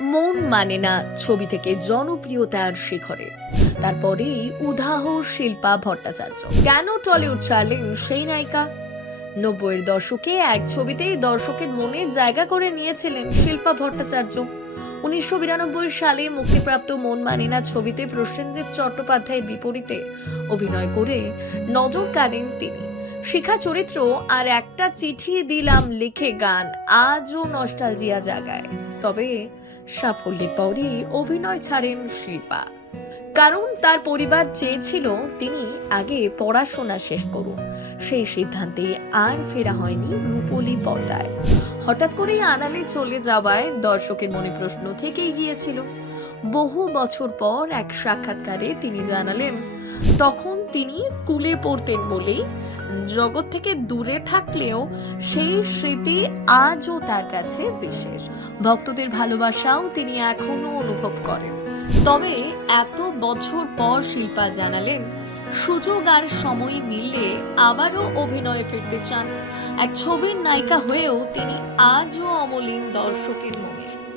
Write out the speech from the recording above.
মন মানে না ছবি থেকে জনপ্রিয়তার শিখরে, তারপরেই উদাহ শিল্পা ভট্টাচার্য। কেন টলিউড ছাড়লেন সেই নায়িকা? 90-এর দশকে এক ছবিতেই দর্শকের মনে জায়গা করে নিয়েছিলেন শিল্পা ভট্টাচার্য। 1992 সালে মুক্তিপ্রাপ্ত মন মানে না ছবিতে প্রসেনজিৎ চট্টোপাধ্যায়ের বিপরীতে অভিনয় করে নজর কাড়েন তিনি। শিখা চরিত্র আর একটা চিঠি দিলাম লিখে গান আজও নস্টালজিয়া জাগায়। তবে সাফল্যের পরই অভিনয় ছাড়েন শিল্পা, কারণ তার পরিবার চেয়েছিল তিনি আগে পড়াশোনা শেষ করুন। সেই সিদ্ধান্তে আর ফেরা হয়নি রূপলী পর্দায়। হঠাৎ করেই আড়ালে চলে যাওয়ায় দর্শকের মনে প্রশ্ন থেকেই গিয়েছিল। বহু বছর পর এক সাক্ষাৎকারে তিনি জানালেন, তখন তিনি স্কুলে পড়তেন বলেই জগৎ থেকে দূরে থাকলেও সেই স্মৃতি আজও তার কাছে বিশেষ। ভক্তদের ভালোবাসাও তিনি এখনো অনুভব করেন। তবে এত বছর পর শিল্পা জানালেন, সুযোগ আর সময় মিললে আবারও অভিনয়ে ফিরতে চান। এক ছবির নায়িকা হয়েও তিনি আজও অমলিন দর্শকের মনে।